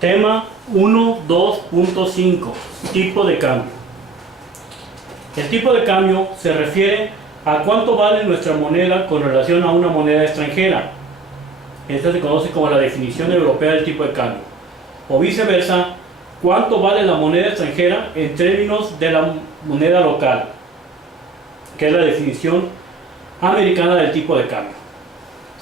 Tema 1.2.5. Tipo de cambio. El tipo de cambio se refiere a cuánto vale nuestra moneda con relación a una moneda extranjera. Esta se conoce como la definición europea del tipo de cambio. O viceversa, cuánto vale la moneda extranjera en términos de la moneda local, que es la definición americana del tipo de cambio.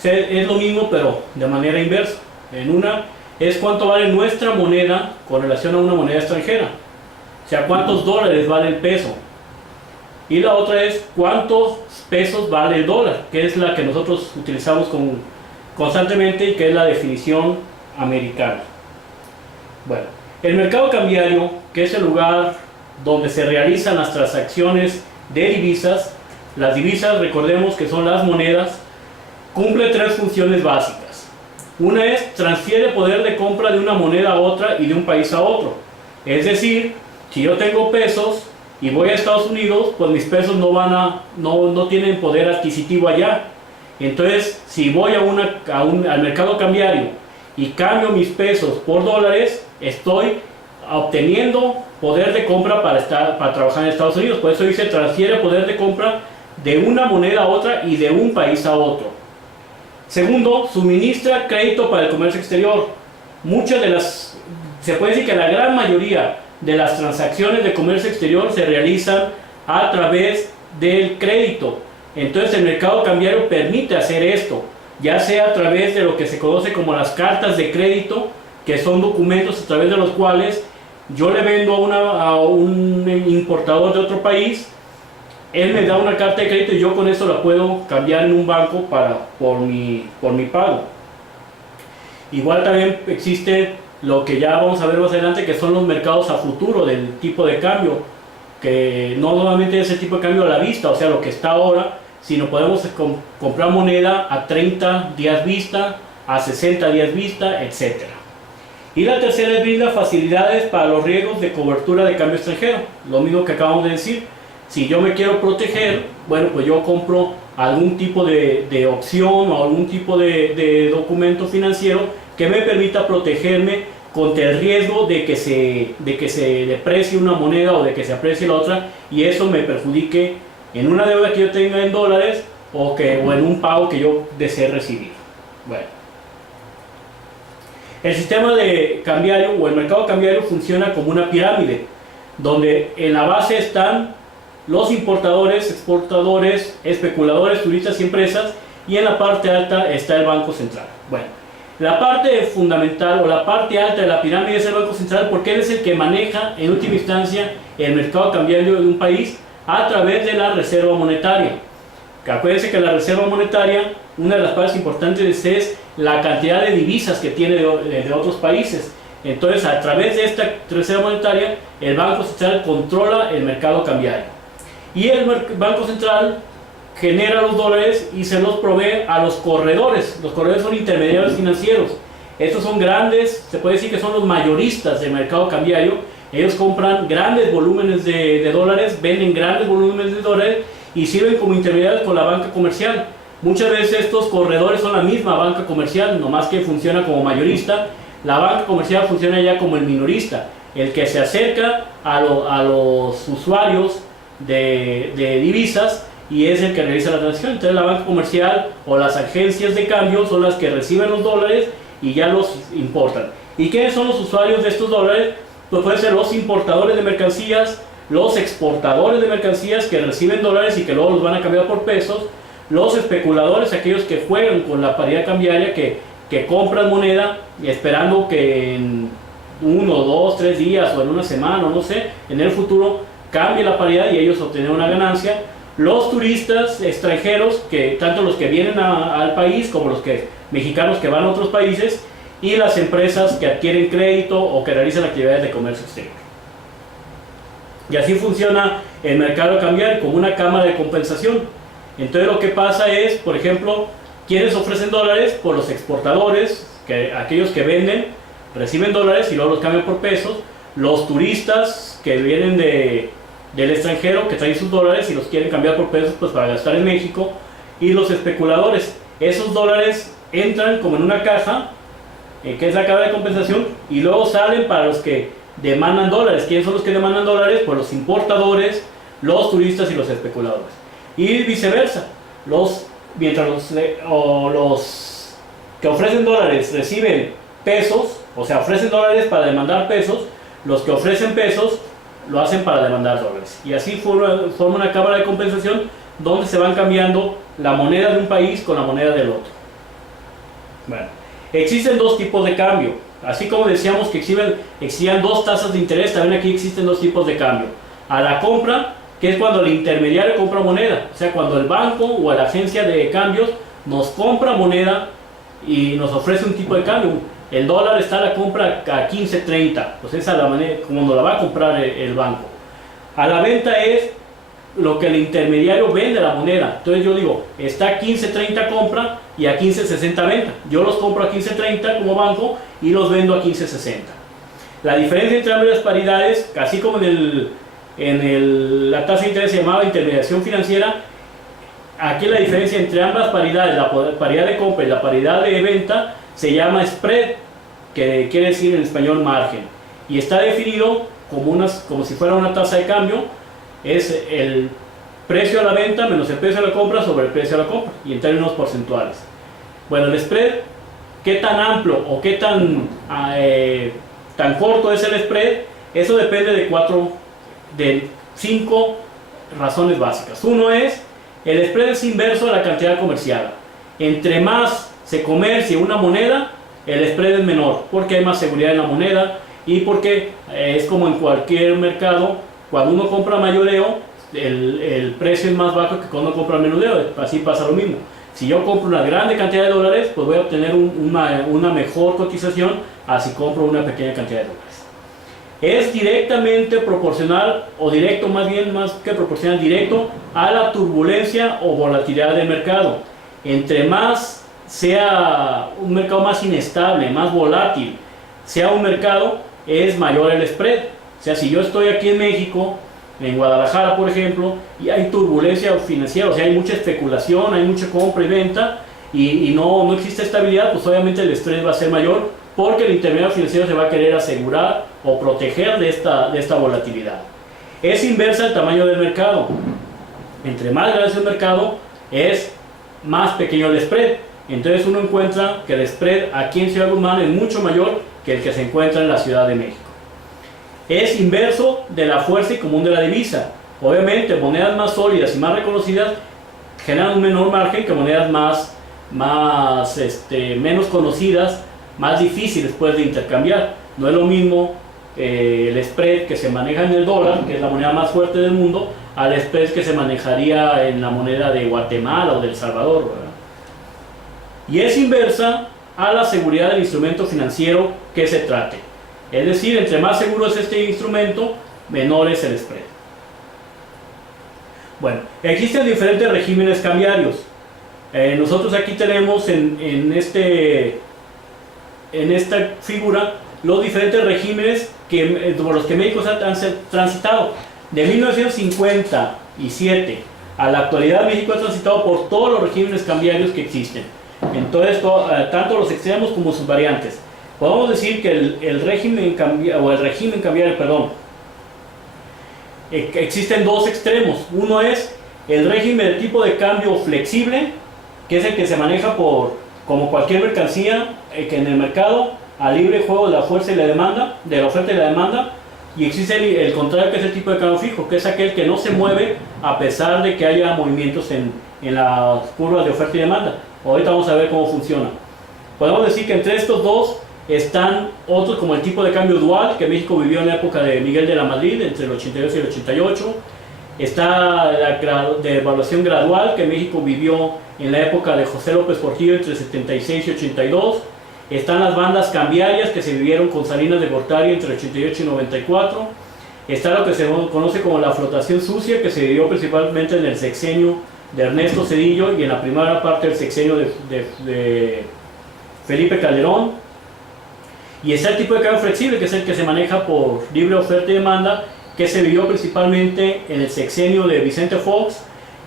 Es lo mismo, pero de manera inversa. En una es cuánto vale nuestra moneda con relación a una moneda extranjera, o sea, cuántos dólares vale el peso. Y la otra es cuántos pesos vale el dólar, que es la que nosotros utilizamos constantemente y que es la definición americana. Bueno, el mercado cambiario, que es el lugar donde se realizan las transacciones de divisas. Las divisas, recordemos que son las monedas, cumple tres funciones básicas. Una es transfiere poder de compra de una moneda a otra y de un país a otro. Es decir, si yo tengo pesos y voy a Estados Unidos, pues mis pesos no tienen poder adquisitivo allá. Entonces, si voy al mercado cambiario y cambio mis pesos por dólares, estoy obteniendo poder de compra para trabajar en Estados Unidos. Por eso dice transfiere poder de compra de una moneda a otra y de un país a otro. Segundo, suministra crédito para el comercio exterior. Se puede decir que la gran mayoría de las transacciones de comercio exterior se realizan a través del crédito. Entonces el mercado cambiario permite hacer esto, ya sea a través de lo que se conoce como las cartas de crédito, que son documentos a través de los cuales yo le vendo a un importador de otro país, él me da una carta de crédito y yo con eso la puedo cambiar en un banco por mi pago. Igual también existe lo que ya vamos a ver más adelante, que son los mercados a futuro del tipo de cambio, que no normalmente es el tipo de cambio a la vista, o sea, lo que está ahora, sino podemos comprar moneda a 30 días vista, a 60 días vista, etc. Y la tercera es brinda facilidades para los riesgos de cobertura de cambio extranjero, lo mismo que acabamos de decir. Si yo me quiero proteger, bueno, pues yo compro algún tipo de opción o algún tipo de documento financiero que me permita protegerme contra el riesgo de que se deprecie una moneda o de que se aprecie la otra y eso me perjudique en una deuda que yo tenga en dólares o en un pago que yo desee recibir. Bueno, el sistema de cambiario o el mercado cambiario funciona como una pirámide, donde en la base están los importadores, exportadores, especuladores, turistas y empresas, y en la parte alta está el Banco Central. Bueno, la parte fundamental o la parte alta de la pirámide es el Banco Central porque él es el que maneja en última instancia el mercado cambiario de un país a través de la reserva monetaria. Que acuérdense que la reserva monetaria, una de las partes importantes es la cantidad de divisas que tiene de otros países. Entonces, a través de esta reserva monetaria, el Banco Central controla el mercado cambiario. Y el Banco Central genera los dólares y se los provee a los corredores. Los corredores son intermediarios financieros. Estos son grandes, se puede decir que son los mayoristas del mercado cambiario. Ellos compran grandes volúmenes de dólares, venden grandes volúmenes de dólares y sirven como intermediarios con la banca comercial. Muchas veces estos corredores son la misma banca comercial, nomás que funciona como mayorista. La banca comercial funciona ya como el minorista, el que se acerca a los usuarios de divisas y es el que realiza la transacción. Entonces la banca comercial o las agencias de cambio son las que reciben los dólares y ya los importan. ¿Y quiénes son los usuarios de estos dólares? Pues pueden ser los importadores de mercancías, los exportadores de mercancías que reciben dólares y que luego los van a cambiar por pesos, los especuladores, aquellos que juegan con la paridad cambiaria, que compran moneda esperando que en 1, 2, 3 días o en una semana o no sé, en el futuro cambie la paridad y ellos obtener una ganancia. Los turistas extranjeros, que tanto los que vienen al país como los mexicanos que van a otros países, y las empresas que adquieren crédito o que realizan actividades de comercio exterior. Y así funciona el mercado cambiario como una cámara de compensación. Entonces lo que pasa es, por ejemplo, quienes ofrecen dólares, por los exportadores, aquellos que venden, reciben dólares y luego los cambian por pesos. Los turistas que vienen del extranjero, que traen sus dólares y los quieren cambiar por pesos pues para gastar en México. Y los especuladores, esos dólares entran como en una caja que es la cabra de compensación, y luego salen para los que demandan dólares. ¿Quiénes son los que demandan dólares? Pues los importadores, los turistas y los especuladores. Y viceversa, mientras los que ofrecen dólares reciben pesos, o sea, ofrecen dólares para demandar pesos, los que ofrecen pesos lo hacen para demandar dólares. Y así forma una cámara de compensación donde se van cambiando la moneda de un país con la moneda del otro. Bueno, existen dos tipos de cambio. Así como decíamos que existían dos tasas de interés, también aquí existen dos tipos de cambio. A la compra, que es cuando el intermediario compra moneda, o sea, cuando el banco o la agencia de cambios nos compra moneda y nos ofrece un tipo de cambio. El dólar está a la compra a 15.30, pues esa es la manera como nos la va a comprar el banco. A la venta es lo que el intermediario vende la moneda. Entonces yo digo, está a 15.30 compra y a 15.60 venta. Yo los compro a 15.30 como banco y los vendo a 15.60. La diferencia entre ambas paridades, así como la tasa de interés se llamaba intermediación financiera, aquí la diferencia entre ambas paridades, la paridad de compra y la paridad de venta, se llama spread, que quiere decir en español margen, y está definido como si fuera una tasa de cambio. Es el precio a la venta menos el precio a la compra sobre el precio a la compra, y en términos porcentuales. Bueno, el spread, qué tan amplio o qué tan corto es el spread, eso depende de 5 razones básicas. Uno es, el spread es inverso a la cantidad comercial. Entre más se comercie una moneda, el spread es menor, porque hay más seguridad en la moneda y porque es como en cualquier mercado. Cuando uno compra mayoreo, el precio es más bajo que cuando uno compra menudeo. Así pasa lo mismo. Si yo compro una grande cantidad de dólares, pues voy a obtener una mejor cotización a si compro una pequeña cantidad de dólares. Es directamente proporcional, o directo más que proporcional, directo a la turbulencia o volatilidad del mercado. Entre más sea un mercado más inestable, más volátil, sea un mercado, es mayor el spread. O sea, si yo estoy aquí en México, en Guadalajara por ejemplo, y hay turbulencia financiera, o sea, hay mucha especulación, hay mucha compra y venta, y no existe estabilidad, pues obviamente el estrés va a ser mayor, porque el intermediario financiero se va a querer asegurar o proteger de esta volatilidad. Es inversa el tamaño del mercado. Entre más grande es el mercado, es más pequeño el spread. Entonces uno encuentra que el spread aquí en Ciudad Guzmán es mucho mayor que el que se encuentra en la Ciudad de México. Es inverso de la fuerza y común de la divisa. Obviamente, monedas más sólidas y más reconocidas generan un menor margen que monedas menos conocidas, más difíciles pues de intercambiar. No es lo mismo el spread que se maneja en el dólar, que es la moneda más fuerte del mundo, al spread que se manejaría en la moneda de Guatemala o de El Salvador, ¿verdad? Y es inversa a la seguridad del instrumento financiero que se trate. Es decir, entre más seguro es este instrumento, menor es el spread. Bueno, existen diferentes regímenes cambiarios. Nosotros aquí tenemos en esta figura los diferentes regímenes por los que México han transitado. De 1957 a la actualidad, México ha transitado por todos los regímenes cambiarios que existen. Entonces, tanto los extremos como sus variantes. Podemos decir que el régimen cambiario, existen dos extremos. Uno es el régimen de tipo de cambio flexible, que es el que se maneja como cualquier mercancía que en el mercado, a libre juego de la fuerza y la demanda, de la oferta y la demanda. Y existe el contrario, que es el tipo de cambio fijo, que es aquel que no se mueve a pesar de que haya movimientos en las curvas de oferta y demanda. Ahorita vamos a ver cómo funciona. Podemos decir que entre estos dos están otros, como el tipo de cambio dual, que México vivió en la época de Miguel de la Madrid, entre el 82 y el 88. Está la devaluación gradual, que México vivió en la época de José López Portillo, entre 76 y 82. Están las bandas cambiarias, que se vivieron con Salinas de Gortari entre 88 y 94. Está lo que se conoce como la flotación sucia, que se vivió principalmente en el sexenio de Ernesto Zedillo y en la primera parte del sexenio de Felipe Calderón. Y está el tipo de cambio flexible, que es el que se maneja por libre oferta y demanda, que se vivió principalmente en el sexenio de Vicente Fox,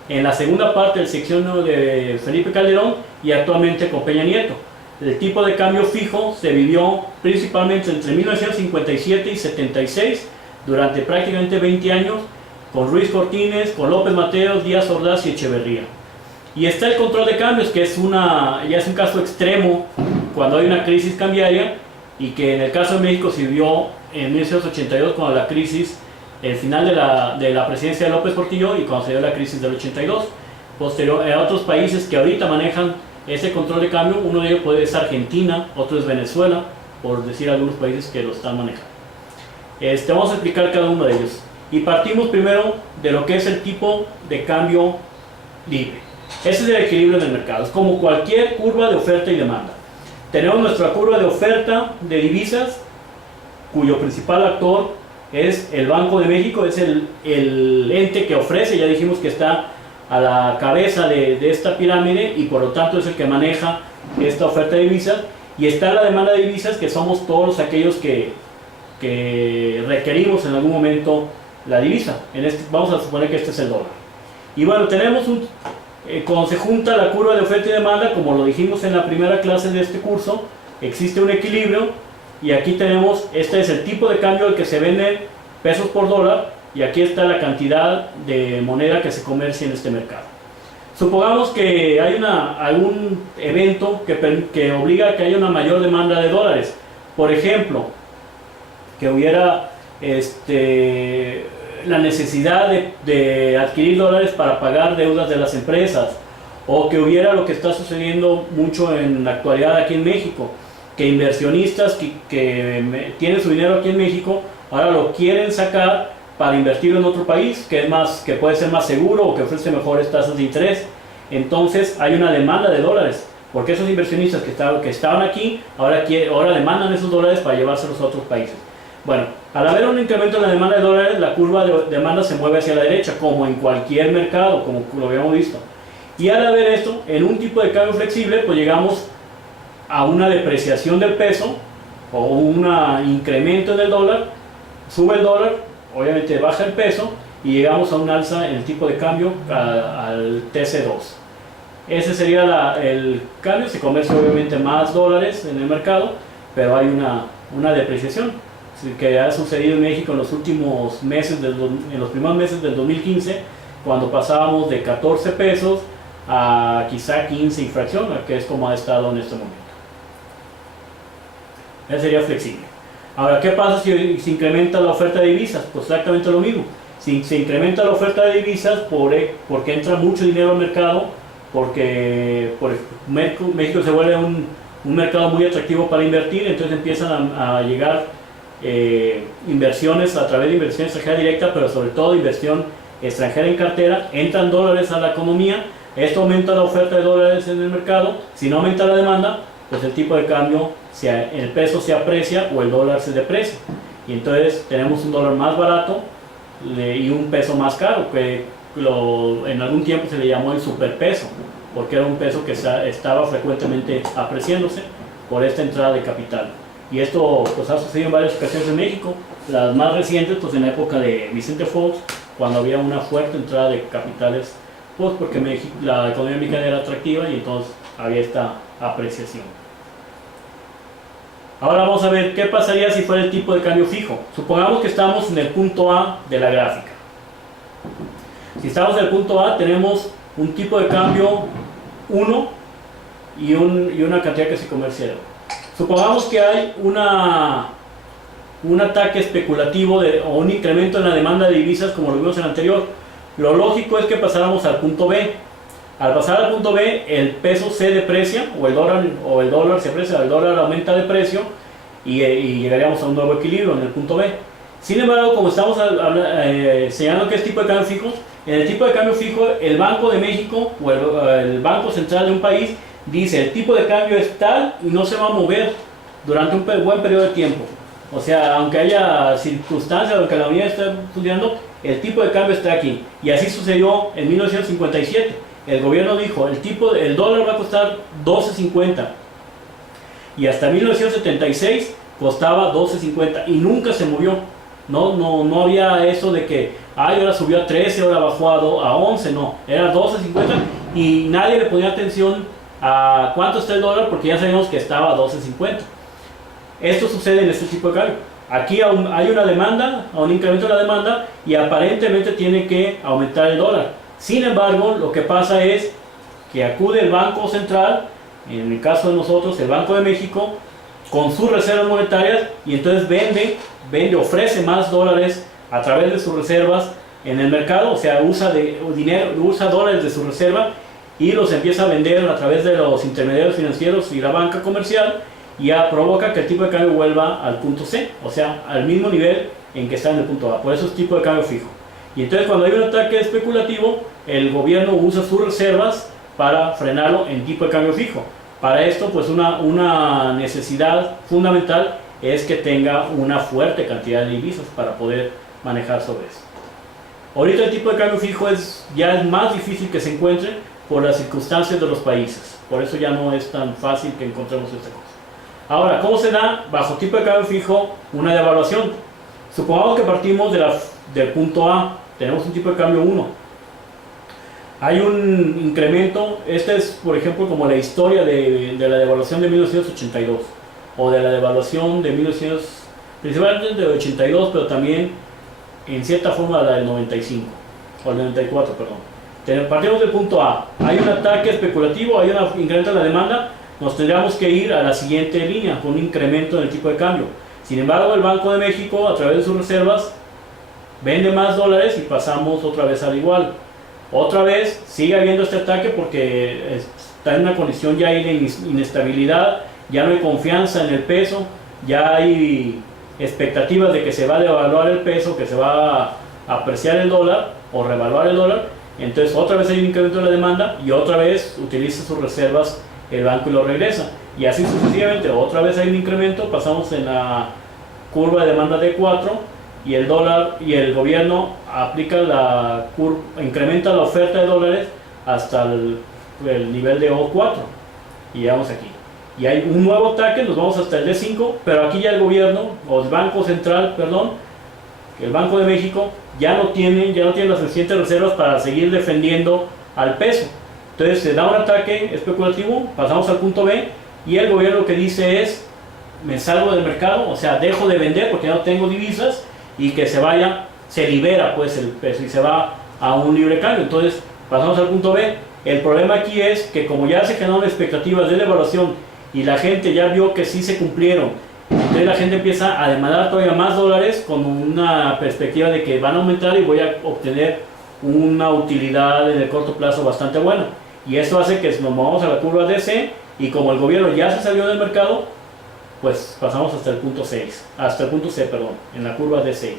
en la segunda parte del sexenio de Felipe Calderón y actualmente con Peña Nieto. el tipo de cambio fijo se vivió principalmente entre 1957 y 76, durante prácticamente 20 años, con Ruiz Cortines, con López Mateos, Díaz Ordaz y Echeverría. Y está el control de cambios, que ya es un caso extremo cuando hay una crisis cambiaria, y que en el caso de México se vio en 1982 con la crisis, el final de la presidencia de López Portillo, y cuando se dio la crisis del 82. Posterior, en otros países que ahorita manejan ese control de cambio, uno de ellos puede ser Argentina, otro es Venezuela, por decir algunos países que lo están manejando. Vamos a explicar cada uno de ellos. Y partimos primero de lo que es el tipo de cambio libre. Ese es el equilibrio del mercado, es como cualquier curva de oferta y demanda. Tenemos nuestra curva de oferta de divisas, cuyo principal actor es el Banco de México, es el ente que ofrece, ya dijimos que está a la cabeza de esta pirámide, y por lo tanto es el que maneja esta oferta de divisas. Y está la demanda de divisas, que somos todos aquellos que requerimos en algún momento la divisa. Vamos a suponer que este es el dólar. Y bueno, tenemos cuando se junta la curva de oferta y demanda, como lo dijimos en la primera clase de este curso, existe un equilibrio, y aquí tenemos, este es el tipo de cambio al que se venden pesos por dólar, y aquí está la cantidad de moneda que se comercia en este mercado. Supongamos que hay algún evento que obliga a que haya una mayor demanda de dólares. Por ejemplo, que hubiera la necesidad de adquirir dólares para pagar deudas de las empresas, o que hubiera lo que está sucediendo mucho en la actualidad aquí en México, que inversionistas que tienen su dinero aquí en México ahora lo quieren sacar para invertirlo en otro país que puede ser más seguro o que ofrece mejores tasas de interés. Entonces hay una demanda de dólares, porque esos inversionistas que estaban aquí ahora demandan esos dólares para llevárselos a otros países. Bueno, al haber un incremento en la demanda de dólares, la curva de demanda se mueve hacia la derecha, como en cualquier mercado, como lo habíamos visto. Y al haber esto, en un tipo de cambio flexible, pues llegamos a una depreciación del peso, o un incremento en el dólar. Sube el dólar, obviamente baja el peso, y llegamos a un alza en el tipo de cambio al TC2. Ese sería el cambio. Se comercia obviamente más dólares en el mercado, pero hay una depreciación que ha sucedido en México en los últimos meses, en los primeros meses del 2015, cuando pasábamos de 14 pesos a quizá 15 y fracción, que es como ha estado en este momento. Ese sería flexible. Ahora, ¿qué pasa si se incrementa la oferta de divisas? Pues exactamente lo mismo. Si se incrementa la oferta de divisas porque entra mucho dinero al mercado, porque México se vuelve un mercado muy atractivo para invertir, entonces empiezan a llegar inversiones a través de inversión extranjera directa, pero sobre todo inversión extranjera en cartera. Entran dólares a la economía, esto aumenta la oferta de dólares en el mercado. Si no aumenta la demanda, pues el tipo de cambio, el peso se aprecia o el dólar se deprecia, y entonces tenemos un dólar más barato y un peso más caro, que en algún tiempo se le llamó el superpeso, porque era un peso que estaba frecuentemente apreciándose por esta entrada de capital. Y esto pues ha sucedido en varias ocasiones en México, las más recientes pues en la época de Vicente Fox, cuando había una fuerte entrada de capitales, pues porque la economía mexicana era atractiva, y entonces había esta apreciación. Ahora vamos a ver qué pasaría si fuera el tipo de cambio fijo. Supongamos que estamos en el punto A de la gráfica. Si estamos en el punto A, tenemos un tipo de cambio 1 y una cantidad que se comercia. Supongamos que hay un ataque especulativo o un incremento en la demanda de divisas, como lo vimos en el anterior. Lo lógico es que pasáramos al punto B. Al pasar al punto B, el peso se deprecia, o el dólar se aprecia, el dólar aumenta de precio, y llegaríamos a un nuevo equilibrio en el punto B. Sin embargo, como estamos señalando que es tipo de cambio fijo, en el tipo de cambio fijo, el Banco de México o el Banco Central de un país dice: el tipo de cambio es tal y no se va a mover durante un buen periodo de tiempo. O sea, aunque haya circunstancias, aunque la unidad esté estudiando, el tipo de cambio está aquí. Y así sucedió en 1957. El gobierno dijo: el dólar va a costar 12.50, y hasta 1976 costaba 12.50 y nunca se movió. No había eso de que ahora subió a 13, ahora bajó a 11, no, era 12.50, y nadie le ponía atención a cuánto está el dólar, porque ya sabemos que estaba a 12.50. Esto sucede en este tipo de cambio. Aquí hay una demanda, un incremento de la demanda, y aparentemente tiene que aumentar el dólar. Sin embargo, lo que pasa es que acude el Banco Central, en el caso de nosotros, el Banco de México, con sus reservas monetarias, y entonces ofrece más dólares a través de sus reservas en el mercado, o sea, usa dólares de su reserva y los empieza a vender a través de los intermediarios financieros y la banca comercial, y ya provoca que el tipo de cambio vuelva al punto C, o sea, al mismo nivel en que está en el punto A. Por eso es tipo de cambio fijo. Y entonces cuando hay un ataque especulativo, el gobierno usa sus reservas para frenarlo en tipo de cambio fijo. Para esto, pues una necesidad fundamental es que tenga una fuerte cantidad de divisas para poder manejar sobre eso. Ahorita el tipo de cambio fijo ya es más difícil que se encuentre por las circunstancias de los países. Por eso ya no es tan fácil que encontremos esta cosa. Ahora, ¿cómo se da bajo tipo de cambio fijo una devaluación? Supongamos que partimos del punto A, tenemos un tipo de cambio 1. Hay un incremento, este es por ejemplo como la historia de la devaluación de 1982, o de la devaluación de principalmente de 82, pero también en cierta forma la del 95, o el 94, perdón. Partimos del punto A, hay un ataque especulativo, hay un incremento de la demanda, nos tendríamos que ir a la siguiente línea con un incremento en el tipo de cambio. Sin embargo, el Banco de México, a través de sus reservas, vende más dólares y pasamos otra vez al igual. Otra vez sigue habiendo este ataque porque está en una condición ya de inestabilidad, ya no hay confianza en el peso, ya hay expectativas de que se va a devaluar el peso, que se va a apreciar el dólar o revaluar el dólar. Entonces otra vez hay un incremento de la demanda y otra vez utiliza sus reservas el banco y lo regresa, y así sucesivamente. Otra vez hay un incremento, pasamos en la curva de demanda de 4 y el dólar y el gobierno aplica incrementa la oferta de dólares hasta el nivel de O4 y llegamos aquí. Y hay un nuevo ataque, nos vamos hasta el D5, pero aquí ya el gobierno, o el Banco Central, perdón, el Banco de México ya no tiene las suficientes reservas para seguir defendiendo al peso. Entonces se da un ataque especulativo, pasamos al punto B, y el gobierno lo que dice es: me salgo del mercado, o sea, dejo de vender porque ya no tengo divisas, y que se libera pues el peso y se va a un libre cambio. Entonces pasamos al punto B. El problema aquí es que como ya se generaron expectativas de devaluación y la gente ya vio que sí se cumplieron, entonces la gente empieza a demandar todavía más dólares con una perspectiva de que van a aumentar y voy a obtener una utilidad en el corto plazo bastante buena. Y esto hace que nos movamos a la curva DC, y como el gobierno ya se salió del mercado, pues pasamos hasta el punto C, en la curva D6.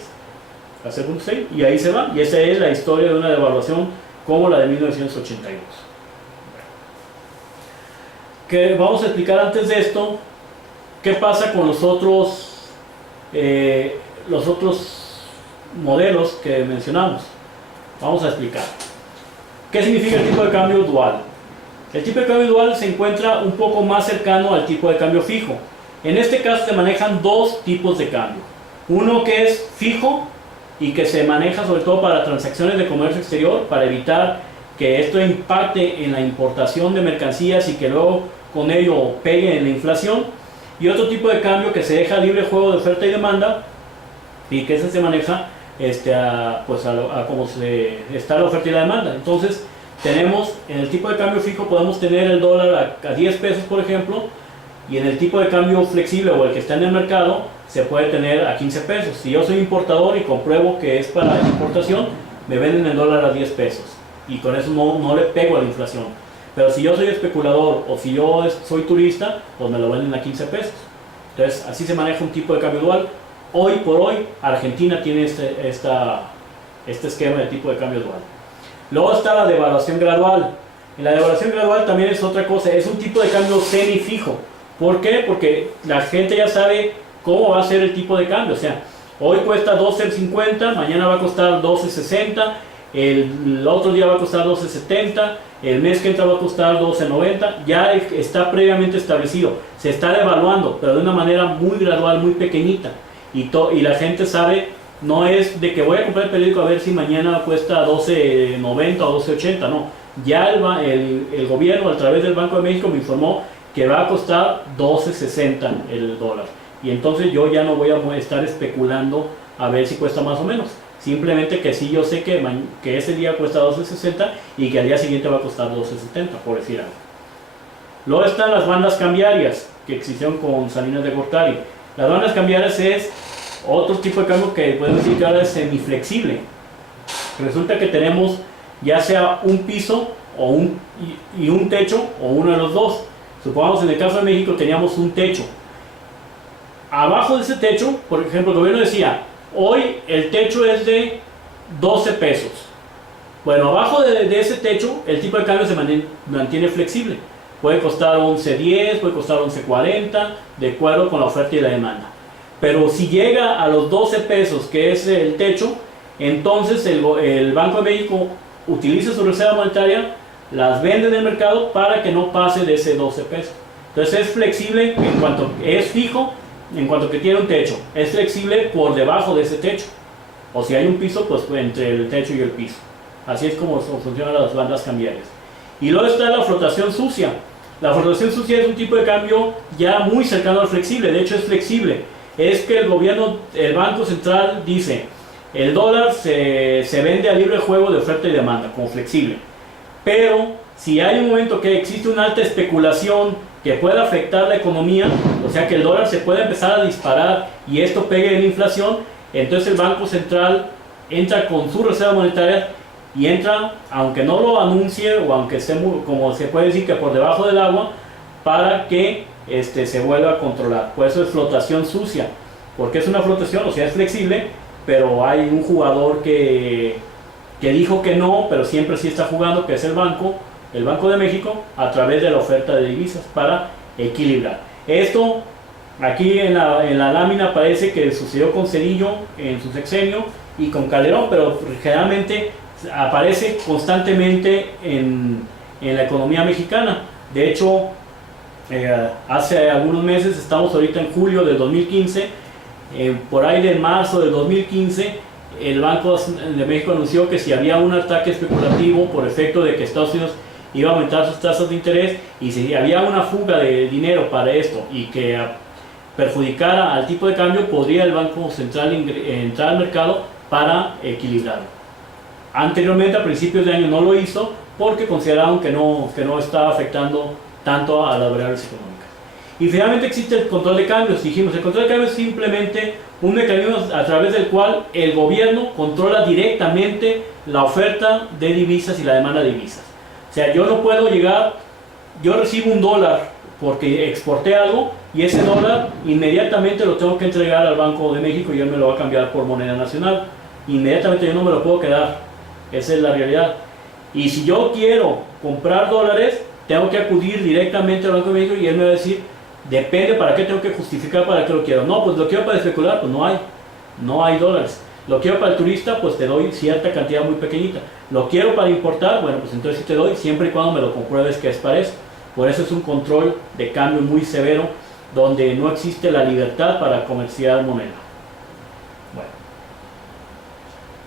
Hasta el punto 6, y ahí se va. Y esa es la historia de una devaluación como la de 1982. Que vamos a explicar antes de esto qué pasa con los otros modelos que mencionamos. Vamos a explicar. ¿Qué significa el tipo de cambio dual? El tipo de cambio dual se encuentra un poco más cercano al tipo de cambio fijo. En este caso se manejan dos tipos de cambio. Uno que es fijo y que se maneja sobre todo para transacciones de comercio exterior, para evitar que esto impacte en la importación de mercancías y que luego con ello pegue en la inflación. Y otro tipo de cambio que se deja libre juego de oferta y demanda, y que ese se maneja a como está la oferta y la demanda. Entonces tenemos en el tipo de cambio fijo, podemos tener el dólar a 10 pesos por ejemplo, y en el tipo de cambio flexible o el que está en el mercado se puede tener a 15 pesos. Si yo soy importador y compruebo que es para importación, me venden el dólar a 10 pesos y con eso no le pego a la inflación. Pero si yo soy especulador o si yo soy turista, pues me lo venden a 15 pesos. Entonces así se maneja un tipo de cambio dual. Hoy por hoy Argentina tiene este esquema de tipo de cambio dual. Luego está la devaluación gradual. En la devaluación gradual también es otra cosa, es un tipo de cambio semifijo. ¿Por qué? Porque la gente ya sabe cómo va a ser el tipo de cambio. O sea, hoy cuesta 12.50, mañana va a costar 12.60, el otro día va a costar 12.70, el mes que entra va a costar 12.90. Ya está previamente establecido, se está devaluando, pero de una manera muy gradual, muy pequeñita. Y la gente sabe, no es de que voy a comprar el periódico a ver si mañana cuesta 12.90 o 12.80, no. ya el gobierno a través del Banco de México me informó que va a costar 12.60 el dólar. Y entonces yo ya no voy a estar especulando a ver si cuesta más o menos. Simplemente que sí, yo sé que ese día cuesta 12.60 y que al día siguiente va a costar 12.70, por decir algo. Luego están las bandas cambiarias que existieron con Salinas de Gortari. Las bandas cambiarias es otro tipo de cambio que podemos decir que ahora es semiflexible. Resulta que tenemos ya sea un piso o un techo o uno de los dos. Supongamos en el caso de México teníamos un techo. Abajo de ese techo, por ejemplo, el gobierno decía, hoy el techo es de 12 pesos. Bueno, abajo de ese techo el tipo de cambio se mantiene flexible. Puede costar 11.10, puede costar 11.40, de acuerdo con la oferta y la demanda. Pero si llega a los 12 pesos, que es el techo, entonces el Banco de México utiliza su reserva monetaria, las vende en el mercado para que no pase de ese 12 pesos. Entonces es flexible en cuanto es fijo, en cuanto que tiene un techo. Es flexible por debajo de ese techo. O si hay un piso, pues entre el techo y el piso. Así es como funcionan las bandas cambiarias. Y luego está la flotación sucia. La flotación sucia es un tipo de cambio ya muy cercano al flexible. De hecho es flexible. Es que el gobierno, el Banco Central dice, el dólar se vende a libre juego de oferta y demanda, como flexible. Pero si hay un momento que existe una alta especulación que pueda afectar la economía, o sea que el dólar se puede empezar a disparar y esto pegue en la inflación, entonces el Banco Central entra con su reserva monetaria y entra, aunque no lo anuncie o aunque esté como se puede decir que por debajo del agua, para que se vuelva a controlar. Por eso es flotación sucia, porque es una flotación, o sea es flexible, pero hay un jugador que dijo que no, pero siempre sí está jugando, que es el Banco de México, a través de la oferta de divisas para equilibrar. Esto aquí en la lámina parece que sucedió con Cedillo en su sexenio y con Calderón, pero generalmente aparece constantemente en la economía mexicana. De hecho, hace algunos meses, estamos ahorita en julio del 2015, por ahí de marzo del 2015, el Banco de México anunció que si había un ataque especulativo por efecto de que Estados Unidos iba a aumentar sus tasas de interés y si había una fuga de dinero para esto y que perjudicara al tipo de cambio, podría el Banco Central entrar al mercado para equilibrarlo. Anteriormente, a principios de año, no lo hizo porque consideraron que no estaba afectando tanto a las variables económicas. Y finalmente existe el control de cambios. Dijimos, el control de cambios es simplemente un mecanismo a través del cual el gobierno controla directamente la oferta de divisas y la demanda de divisas. O sea, yo no puedo llegar, yo recibo un dólar porque exporté algo y ese dólar inmediatamente lo tengo que entregar al Banco de México y él me lo va a cambiar por moneda nacional. Inmediatamente yo no me lo puedo quedar. Esa es la realidad. Y si yo quiero comprar dólares, tengo que acudir directamente al Banco de México y él me va a decir, depende para qué tengo que justificar para qué lo quiero. No, pues lo quiero para especular, pues no hay dólares. Lo quiero para el turista, pues te doy cierta cantidad muy pequeñita. Lo quiero para importar, bueno, pues entonces sí te doy, siempre y cuando me lo compruebes que es para eso. Por eso es un control de cambio muy severo, donde no existe la libertad para comerciar moneda. Bueno,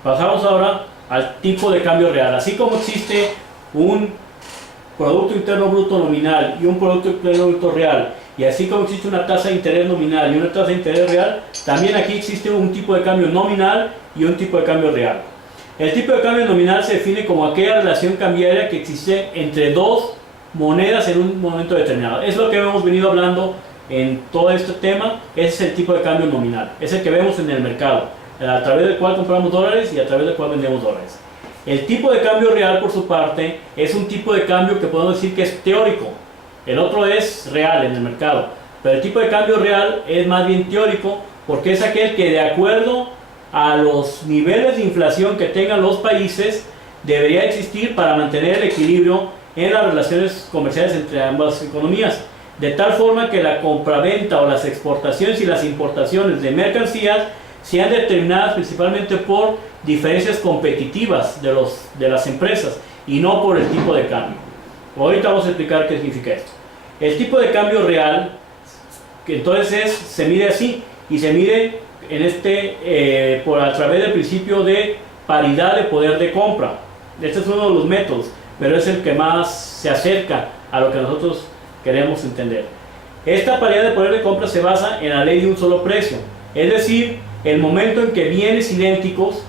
pasamos ahora al tipo de cambio real. Así como existe un Producto Interno Bruto nominal y un Producto Interno Bruto real, y así como existe una tasa de interés nominal y una tasa de interés real, también aquí existe un tipo de cambio nominal y un tipo de cambio real. El tipo de cambio nominal se define como aquella relación cambiaria que existe entre dos monedas en un momento determinado. Es lo que hemos venido hablando en todo este tema. Ese es el tipo de cambio nominal, es el que vemos en el mercado, a través del cual compramos dólares y a través del cual vendemos dólares. El tipo de cambio real, por su parte, es un tipo de cambio que podemos decir que es teórico. El otro es real en el mercado, pero el tipo de cambio real es más bien teórico porque es aquel que, de acuerdo a los niveles de inflación que tengan los países, debería existir para mantener el equilibrio en las relaciones comerciales entre ambas economías, de tal forma que la compraventa o las exportaciones y las importaciones de mercancías sean determinadas principalmente por diferencias competitivas de las empresas y no por el tipo de cambio. Ahorita vamos a explicar qué significa esto. El tipo de cambio real, que entonces se mide así, y se mide a través del principio de paridad de poder de compra. Este es uno de los métodos. pero es el que más se acerca a lo que nosotros queremos entender. Esta paridad de poder de compra se basa en la ley de un solo precio, es decir, el momento en que bienes idénticos,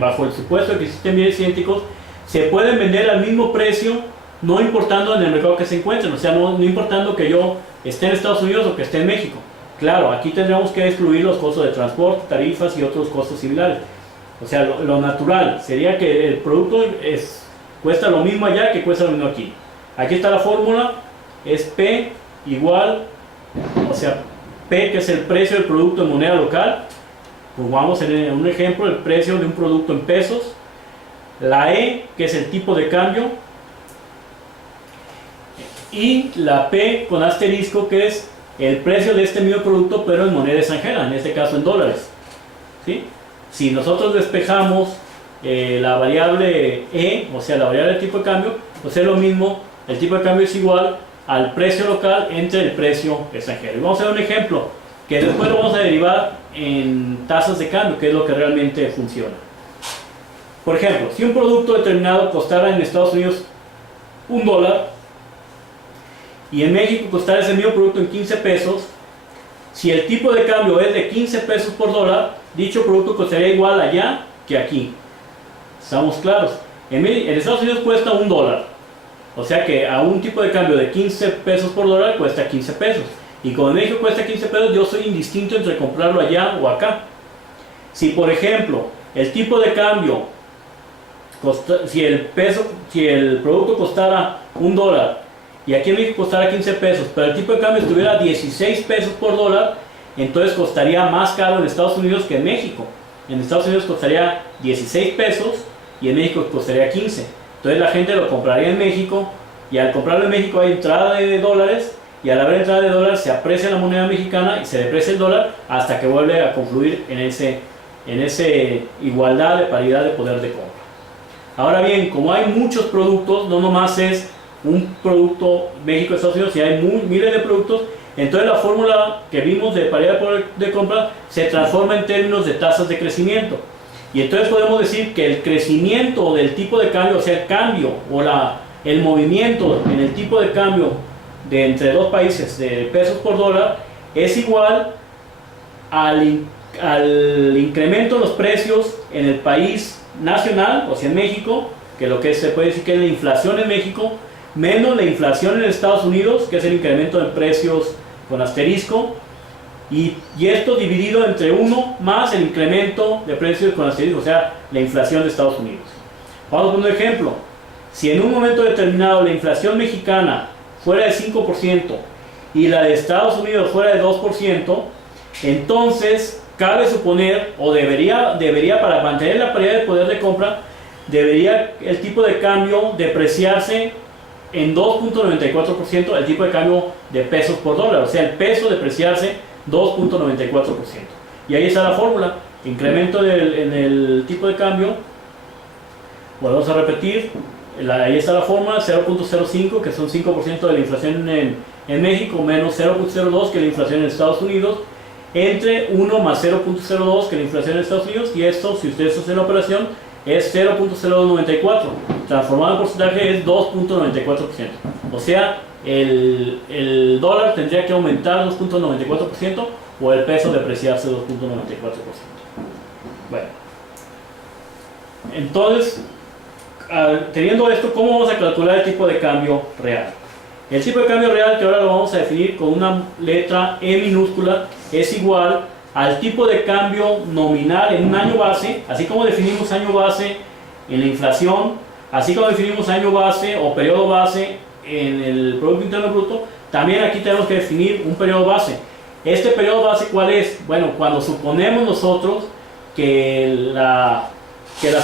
bajo el supuesto de que existen bienes idénticos, se pueden vender al mismo precio, no importando en el mercado que se encuentren, o sea, no importando que yo esté en Estados Unidos o que esté en México. Claro, aquí tendríamos que excluir los costos de transporte, tarifas y otros costos similares. O sea, lo natural sería que el producto cuesta lo mismo allá que cuesta lo mismo aquí. Aquí está la fórmula, es P igual, o sea, P, que es el precio del producto en moneda local. Pues vamos a ver un ejemplo, el precio de un producto en pesos. La E, que es el tipo de cambio. Y la P con asterisco, que es el precio de este mismo producto, pero en moneda extranjera, en este caso en dólares. ¿Sí? Si nosotros despejamos la variable E, o sea, la variable del tipo de cambio, pues es lo mismo, el tipo de cambio es igual al precio local entre el precio extranjero. Y vamos a ver un ejemplo, que después lo vamos a derivar en tasas de cambio, que es lo que realmente funciona. Por ejemplo, si un producto determinado costara en Estados Unidos $1 y en México costara ese mismo producto en 15 pesos, si el tipo de cambio es de 15 pesos por dólar, dicho producto costaría igual allá que aquí. Estamos claros. En Estados Unidos cuesta $1, o sea que a un tipo de cambio de 15 pesos por dólar cuesta 15 pesos. Y como en México cuesta 15 pesos, yo soy indistinto entre comprarlo allá o acá. Si por ejemplo el tipo de cambio, si el producto costara $1 y aquí en México costara 15 pesos, pero el tipo de cambio estuviera 16 pesos por dólar, entonces costaría más caro en Estados Unidos que en México. En Estados Unidos costaría 16 pesos y en México costaría 15. Entonces la gente lo compraría en México, y al comprarlo en México hay entrada de dólares, y al haber entrada de dólares se aprecia la moneda mexicana y se deprecia el dólar hasta que vuelve a confluir en ese igualdad de paridad de poder de compra. Ahora bien, como hay muchos productos, no nomás es un producto México-Estados Unidos, sino hay miles de productos, entonces la fórmula que vimos de paridad de poder de compra se transforma en términos de tasas de crecimiento. Y entonces podemos decir que el crecimiento del tipo de cambio, o sea, el cambio o el movimiento en el tipo de cambio de entre dos países de pesos por dólar, es igual al incremento de los precios en el país nacional, o sea en México, que lo que se puede decir que es la inflación en México, menos la inflación en Estados Unidos, que es el incremento de precios con asterisco, y esto dividido entre 1 más el incremento de precios con asterisco, o sea, la inflación de Estados Unidos. Vamos a poner un ejemplo. Si en un momento determinado la inflación mexicana fuera de 5% y la de Estados Unidos fuera de 2%, entonces cabe suponer, o debería para mantener la paridad de poder de compra, debería el tipo de cambio depreciarse en 2.94%, el tipo de cambio de pesos por dólar, o sea, el peso depreciarse 2.94%. Y ahí está la fórmula, incremento en el tipo de cambio, volvemos a repetir, ahí está la fórmula, 0.05, que son 5% de la inflación en México, menos 0.02, que es la inflación en Estados Unidos, entre 1 más 0.02, que es la inflación en Estados Unidos, y esto, si ustedes hacen la operación, es 0.094, transformado en porcentaje es 2.94%. O sea, el dólar tendría que aumentar 2.94% o el peso depreciarse 2.94%. Bueno, entonces, teniendo esto, ¿cómo vamos a calcular el tipo de cambio real? El tipo de cambio real, que ahora lo vamos a definir con una letra E minúscula, es igual al tipo de cambio nominal en un año base, así como definimos año base en la inflación, así como definimos año base o periodo base en el Producto Interno Bruto, también aquí tenemos que definir un periodo base. ¿Este periodo base cuál es? Bueno, cuando suponemos nosotros que las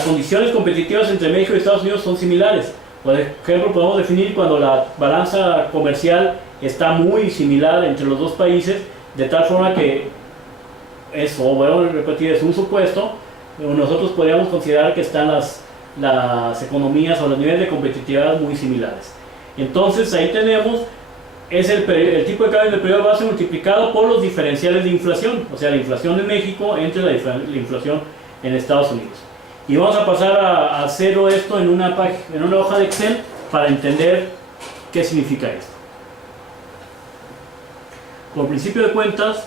condiciones competitivas entre México y Estados Unidos son similares. Por ejemplo, podemos definir cuando la balanza comercial está muy similar entre los dos países, de tal forma que eso, voy a repetir, es un supuesto, pero nosotros podríamos considerar que están las economías o los niveles de competitividad muy similares. Entonces ahí tenemos el tipo de cambio del periodo base multiplicado por los diferenciales de inflación, o sea, la inflación en México entre la inflación en Estados Unidos. Y vamos a pasar a hacerlo esto en una hoja de Excel para entender qué significa esto. Por principio de cuentas,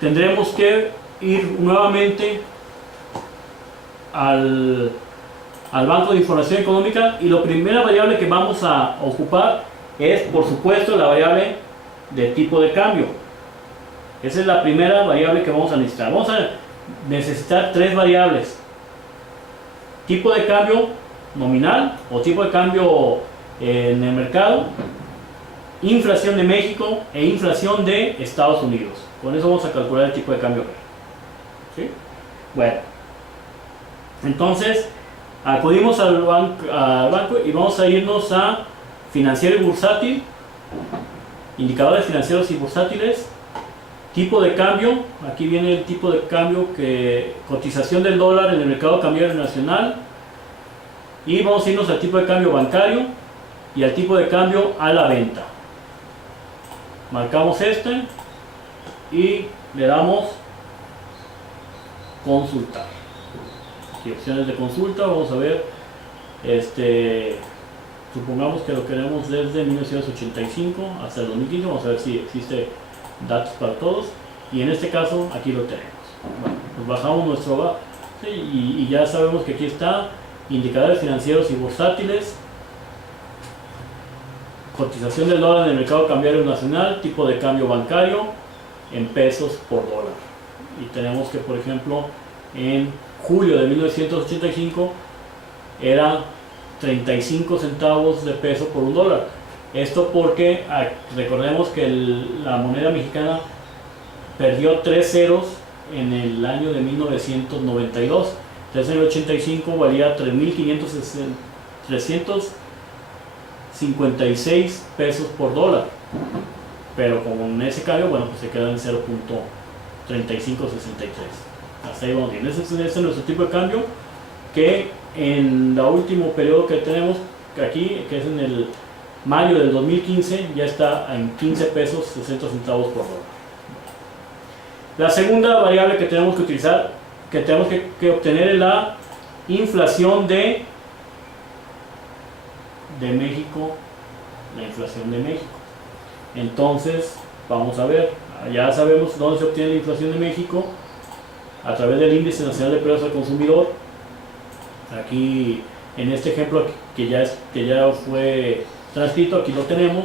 tendremos que ir nuevamente al Banco de Información Económica, y la primera variable que vamos a ocupar es, por supuesto, la variable de tipo de cambio. Esa es la primera variable que vamos a necesitar. Vamos a necesitar tres variables: tipo de cambio nominal o tipo de cambio en el mercado, inflación de México e inflación de Estados Unidos. Con eso vamos a calcular el tipo de cambio. ¿Sí? Bueno, entonces acudimos al banco y vamos a irnos a financiero y bursátil, indicadores financieros y bursátiles, tipo de cambio. Aquí viene el tipo de cambio, cotización del dólar en el mercado cambiario nacional, y vamos a irnos al tipo de cambio bancario y al tipo de cambio a la venta. Marcamos este y le damos consultar. Aquí opciones de consulta. Vamos a ver, supongamos que lo queremos desde 1985 hasta el 2015. Vamos a ver si existe datos para todos, y en este caso aquí lo tenemos. Bueno, pues bajamos nuestro y ya sabemos que aquí está indicadores financieros y bursátiles, cotización del dólar en el mercado cambiario nacional, tipo de cambio bancario en pesos por dólar. Y tenemos que, por ejemplo, en julio de 1985 era 35 centavos de peso por un dólar. Esto porque recordemos que la moneda mexicana perdió 3 ceros en el año de 1992. Entonces en el 85 valía 356 pesos por dólar, pero con ese cambio, bueno, pues se queda en 0.3563. hasta ahí vamos bien. Ese es nuestro tipo de cambio, que en el último periodo que tenemos aquí, que es en el mayo del 2015, ya está en 15 pesos 60 centavos por dólar. La segunda variable que tenemos que utilizar, que tenemos que obtener, es la inflación de México, la inflación de México. Entonces, vamos a ver, ya sabemos dónde se obtiene la inflación de México, a través del índice nacional de precios al consumidor. Aquí, en este ejemplo que ya fue transcrito, aquí lo tenemos.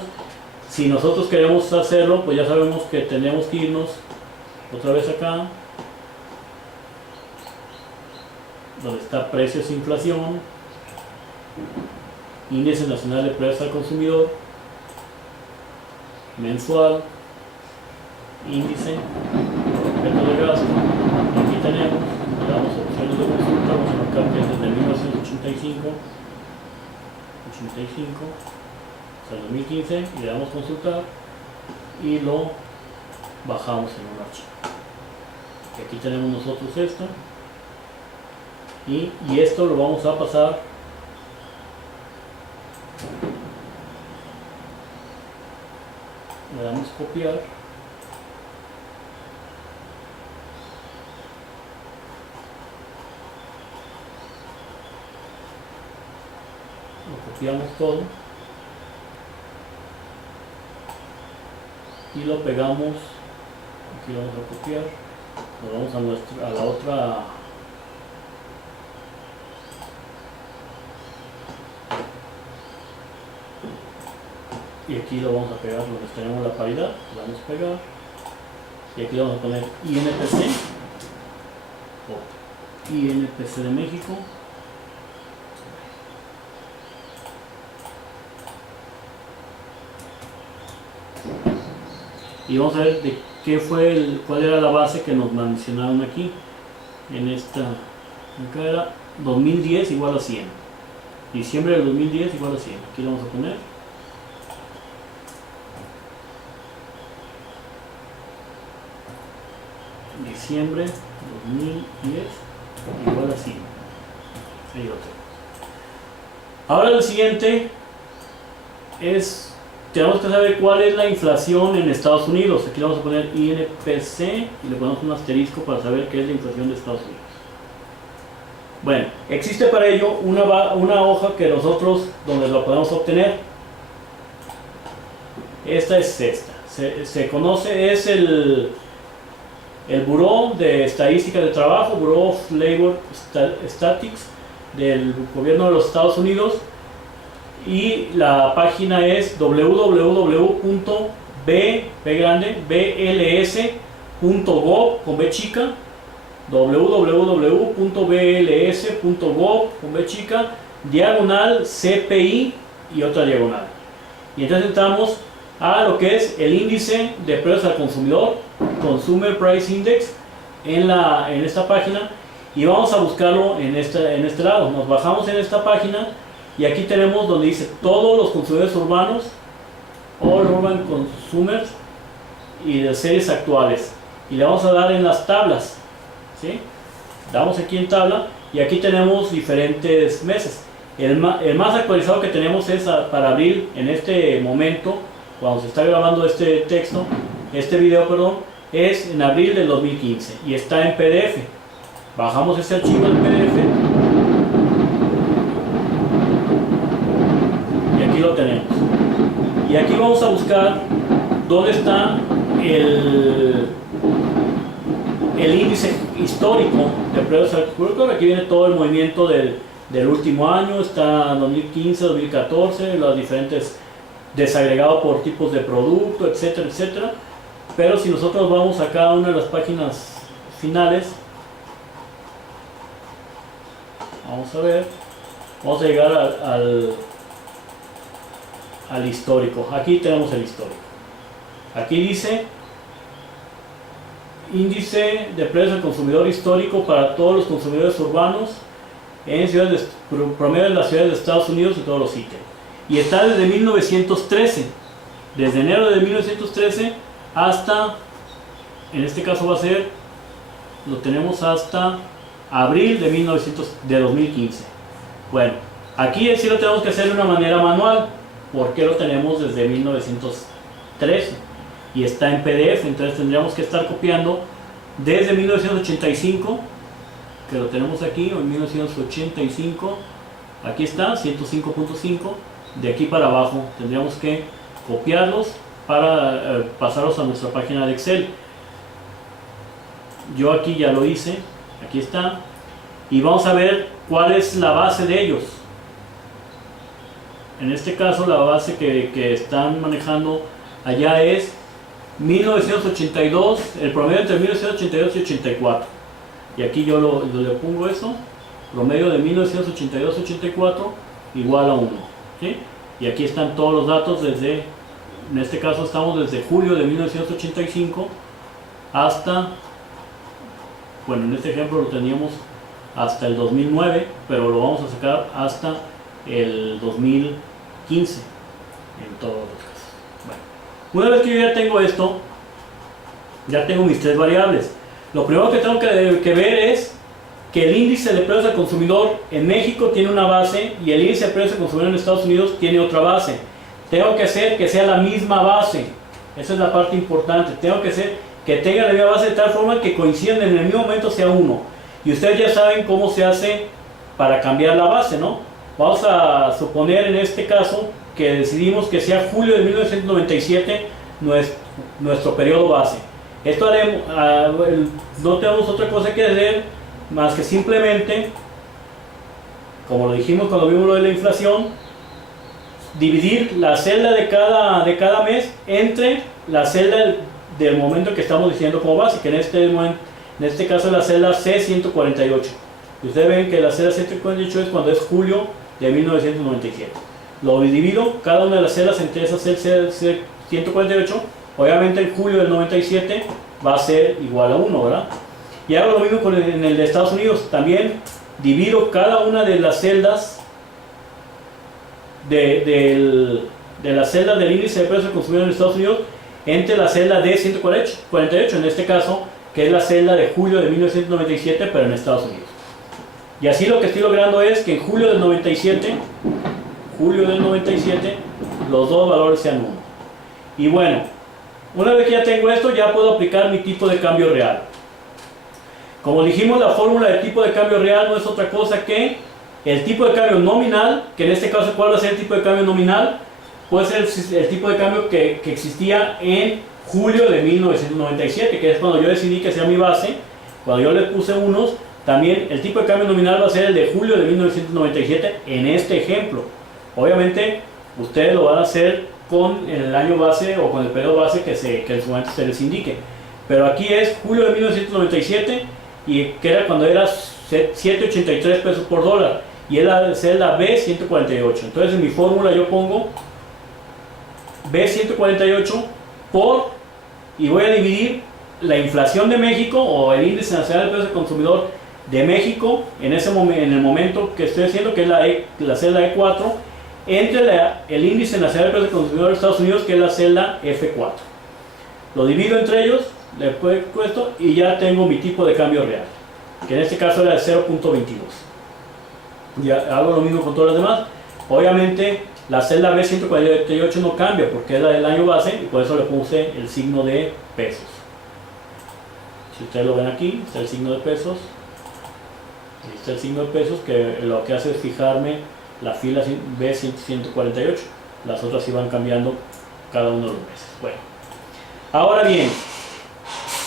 Si nosotros queremos hacerlo, pues ya sabemos que tenemos que irnos otra vez acá, donde está precios e inflación, índice nacional de precios al consumidor, mensual, índice, objeto de gasto. Aquí tenemos, le damos opciones de consulta, vamos a marcar que es desde 1985 hasta el 2015, y le damos consultar y lo bajamos en un archivo. Y aquí tenemos nosotros esto, y esto lo vamos a pasar le damos copiar, lo copiamos todo y lo pegamos. Aquí lo vamos a copiar, lo vamos a la otra y aquí lo vamos a pegar donde tenemos la paridad, lo vamos a pegar, y aquí le vamos a poner INPC o INPC de México. Y vamos a ver de qué fue cuál era la base que nos mencionaron aquí. En esta, acá era 2010 igual a 100. Diciembre del 2010 igual a 100. Aquí lo vamos a poner. Diciembre 2010 igual a 100. Ahí lo tengo. Ahora el siguiente es, tenemos que saber cuál es la inflación en Estados Unidos. Aquí le vamos a poner INPC y le ponemos un asterisco para saber qué es la inflación de Estados Unidos. Bueno, existe para ello una hoja que nosotros, donde lo podemos obtener. Esta es esta. Se conoce, es el Buró de Estadística de Trabajo, Bureau of Labor Statistics del gobierno de los Estados Unidos, y la página es www.bls.gov con B chica, www.bls.gov diagonal CPI y otra diagonal. Y entonces entramos a lo que es el índice de precios al consumidor, Consumer Price Index, en esta página, y vamos a buscarlo en este lado. Nos bajamos en esta página y aquí tenemos donde dice todos los consumidores urbanos, All Urban Consumers, y de series actuales, y le vamos a dar en las tablas, ¿sí? Damos aquí en tabla y aquí tenemos diferentes meses. El más actualizado que tenemos es para abril, en este momento, cuando se está grabando este video, perdón, es en abril del 2015 y está en PDF. Bajamos ese archivo del PDF y aquí lo tenemos. Y aquí vamos a buscar dónde está el índice histórico de precios al consumidor. Aquí viene todo el movimiento del último año, está 2015, 2014, los diferentes desagregados por tipos de producto, etcétera, etcétera. Pero si nosotros vamos a cada una de las páginas finales, vamos a ver, vamos a llegar al histórico. Aquí tenemos el histórico. Aquí dice índice de precios al consumidor histórico para todos los consumidores urbanos en ciudades promedio de las ciudades de Estados Unidos y todos los ítems. Y está desde 1913, desde enero de 1913 hasta, en este caso va a ser, lo tenemos hasta abril de 2015. Bueno, aquí sí lo tenemos que hacer de una manera manual, porque lo tenemos desde 1913 y está en PDF, entonces tendríamos que estar copiando desde 1985, que lo tenemos aquí, o en 1985, aquí está, 105.5, de aquí para abajo tendríamos que copiarlos para pasarlos a nuestra página de Excel. Yo aquí ya lo hice, aquí está, y vamos a ver cuál es la base de ellos. En este caso la base que están manejando allá es 1982, el promedio entre 1982 y 84, y aquí yo le pongo eso, promedio de 1982 y 84 igual a 1, ¿sí? Y aquí están todos los datos desde, en este caso estamos desde julio de 1985 hasta, bueno, en este ejemplo lo teníamos hasta el 2009, pero lo vamos a sacar hasta el 2015 en todos los casos. Bueno, una vez que yo ya tengo esto, ya tengo mis tres variables. Lo primero que tengo que ver es que el índice de precios al consumidor en México tiene una base y el índice de precios al consumidor en Estados Unidos tiene otra base. Tengo que hacer que sea la misma base. Esa es la parte importante. Tengo que hacer que tenga la misma base de tal forma que coincidan en el mismo momento, sea uno. Y ustedes ya saben cómo se hace para cambiar la base, ¿no? Vamos a suponer en este caso que decidimos que sea julio de 1997 nuestro periodo base. Esto haremos, no tenemos otra cosa que hacer más que simplemente, como lo dijimos cuando vimos lo de la inflación, dividir la celda de cada mes entre la celda del momento que estamos diciendo como base, que en este caso es la celda C148. Y ustedes ven que la celda C148 es cuando es julio de 1997. Lo divido cada una de las celdas entre esa celda C148. Obviamente en julio del 97 va a ser igual a 1, ¿verdad? Y hago lo mismo en el de Estados Unidos. También divido cada una de las celdas de la celda del índice de precios al consumidor en Estados Unidos entre la celda D148, en este caso, que es la celda de julio de 1997, pero en Estados Unidos. Y así lo que estoy logrando es que en julio del 97, los dos valores sean 1. Y bueno, una vez que ya tengo esto, ya puedo aplicar mi tipo de cambio real. Como dijimos, la fórmula de tipo de cambio real no es otra cosa que el tipo de cambio nominal, que en este caso, ¿cuál va a ser el tipo de cambio nominal? Puede ser el tipo de cambio que existía en julio de 1997, que es cuando yo decidí que sea mi base. Cuando yo le puse unos, también el tipo de cambio nominal va a ser el de julio de 1997 en este ejemplo. Obviamente, ustedes lo van a hacer con el año base o con el periodo base que en su momento se les indique. Pero aquí es julio de 1997 y que era cuando era 7.83 pesos por dólar y es la B148. Entonces en mi fórmula yo pongo B148 por, y voy a dividir la inflación de México o el índice nacional de precios del consumidor de México en el momento que estoy haciendo, que es la celda E4, entre el índice nacional de precios del consumidor de Estados Unidos, que es la celda F4. Lo divido entre ellos, le pongo esto y ya tengo mi tipo de cambio real, que en este caso era de 0.22. Ya hago lo mismo con todas las demás. Obviamente la celda B148 no cambia porque es la del año base y por eso le puse el signo de pesos. Si ustedes lo ven aquí, está el signo de pesos. Ahí está el signo de pesos, que lo que hace es fijarme la fila B148. Las otras sí van cambiando cada uno de los meses. Bueno, ahora bien,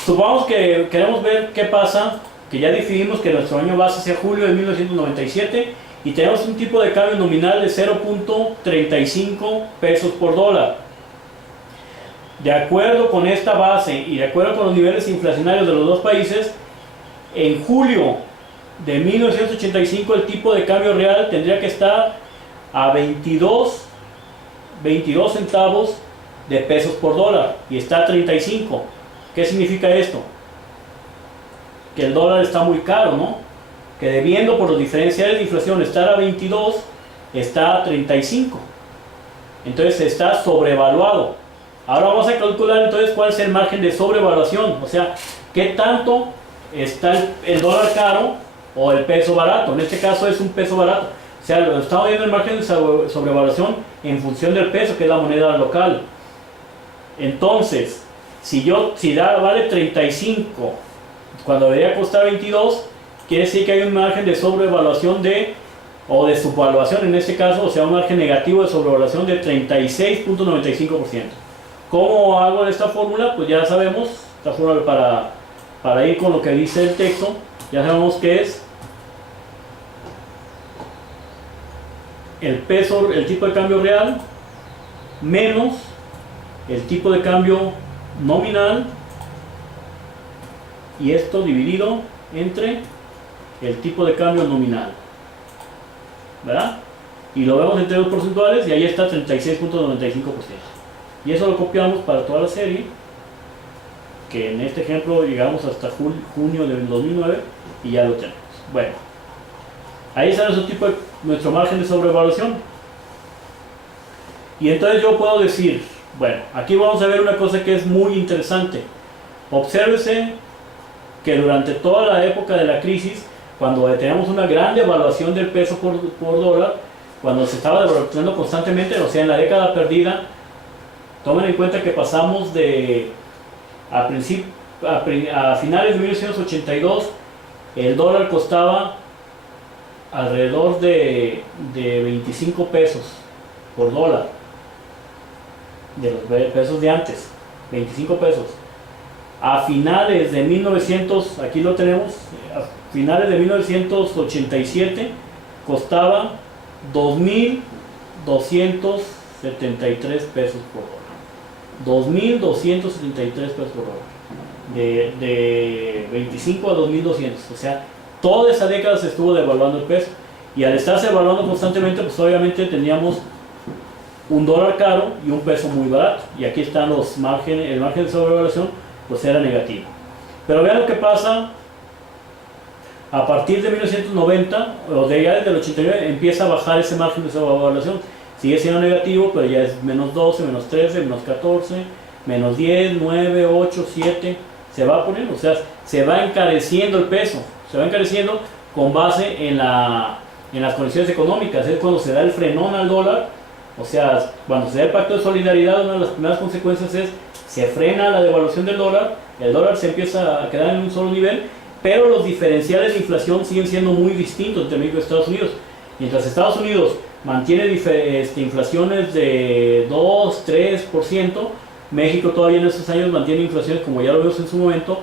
supongamos que queremos ver qué pasa, que ya definimos que nuestro año base sea julio de 1997 y tenemos un tipo de cambio nominal de 0.35 pesos por dólar. De acuerdo con esta base y de acuerdo con los niveles inflacionarios de los dos países, en julio de 1985 el tipo de cambio real tendría que estar a 22 centavos de pesos por dólar y está a 35. ¿Qué significa esto? Que el dólar está muy caro, ¿no? Que debiendo por los diferenciales de inflación estar a 22, está a 35. Entonces está sobrevaluado. Ahora vamos a calcular entonces cuál es el margen de sobrevaluación, o sea, qué tanto está el dólar caro o el peso barato. En este caso es un peso barato, o sea, lo estamos viendo el margen de sobrevaluación en función del peso, que es la moneda local. Entonces, si vale 35 cuando debería costar 22, quiere decir que hay un margen de sobrevaluación o de subvaluación en este caso, o sea, un margen negativo de sobrevaluación de 36.95%. ¿Cómo hago esta fórmula? Pues ya sabemos, esta fórmula para ir con lo que dice el texto, ya sabemos que es el tipo de cambio real menos el tipo de cambio nominal, y esto dividido entre el tipo de cambio nominal, ¿verdad? Y lo vemos en términos porcentuales y ahí está 36.95%. Y eso lo copiamos para toda la serie, que en este ejemplo llegamos hasta junio del 2009 y ya lo tenemos. Bueno, ahí está nuestro margen de sobrevaluación. Y entonces yo puedo decir, bueno, aquí vamos a ver una cosa que es muy interesante. Obsérvese que durante toda la época de la crisis, cuando teníamos una gran devaluación del peso por dólar, cuando se estaba devaluando constantemente, o sea, en la década perdida, tomen en cuenta que pasamos a finales de 1982, el dólar costaba alrededor de 25 pesos por dólar, de los pesos de antes, 25 pesos. A finales de 1987 costaba 2.273 pesos por dólar. 2.273 pesos por dólar. De 25 a 2.200. O sea, toda esa década se estuvo devaluando el peso. Y al estarse devaluando constantemente, pues obviamente teníamos un dólar caro y un peso muy barato. Y aquí están los márgenes, el margen de sobrevaluación pues era negativo. Pero vean lo que pasa a partir de 1990, o de ya desde el 89, empieza a bajar ese margen de sobrevaluación. Sigue siendo negativo, pero ya es menos 12, menos 13, menos 14, menos 10, 9, 8, 7, se va poniendo, o sea, se va encareciendo el peso, se va encareciendo con base en las condiciones económicas. Es cuando se da el frenón al dólar, o sea, cuando se da el pacto de solidaridad, una de las primeras consecuencias es se frena la devaluación del dólar, el dólar se empieza a quedar en un solo nivel pero los diferenciales de inflación siguen siendo muy distintos entre México y Estados Unidos. Mientras Estados Unidos mantiene inflaciones de 2-3%, México todavía en estos años mantiene inflaciones, como ya lo vimos en su momento,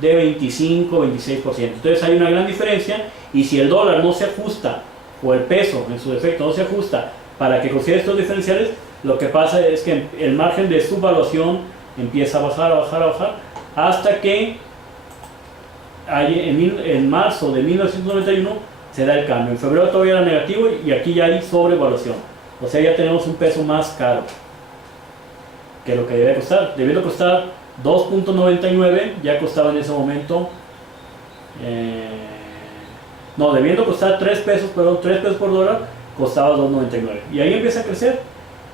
de 25-26%. Entonces hay una gran diferencia, y si el dólar no se ajusta, o el peso en su defecto no se ajusta para que considere estos diferenciales, lo que pasa es que el margen de subvaluación empieza a bajar, hasta que en marzo de 1991 se da el cambio. En febrero todavía era negativo, y aquí ya hay sobrevaluación. O sea, ya tenemos un peso más caro que lo que debe costar. Debiendo costar 2.99, ya costaba en ese momento, debiendo costar 3 pesos por dólar, costaba 2.99. Y ahí empieza a crecer.